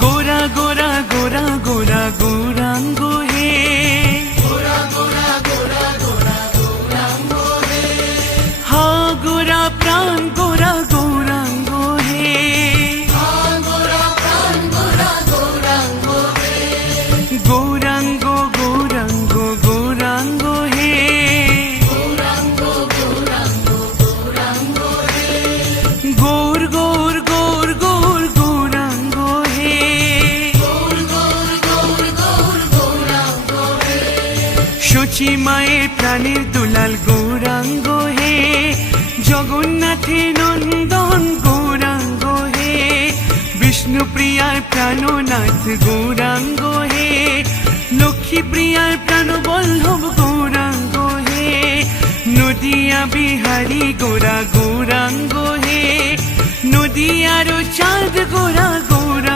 গোরা গোরা গোরা গোরা গৌরাঙ্গ হে, হা গোরা প্রাণ গোরা গৌরাঙ্গ হে, গৌরাঙ্গ গৌরাঙ্গ গৌরাঙ্গ হে, গৌর গৌর গৌর গৌর গৌরাঙ্গ হে, সচি মায়ের প্রাণের দুলাল গৌরাঙ্গ হে, জগন্নাথের নন্দন গৌরাঙ্গ হে, বিষ্ণু প্রিয়ার প্রাণনাথ গৌরাঙ্গ হে, লক্ষ্মী প্রিয়ার প্রাণবল্লভ গৌরাঙ্গ হে, নদিয়া বিহারী গোরা গৌরাঙ্গ হে, নদিয়ার চাঁদ গোরা গৌরাঙ্গ।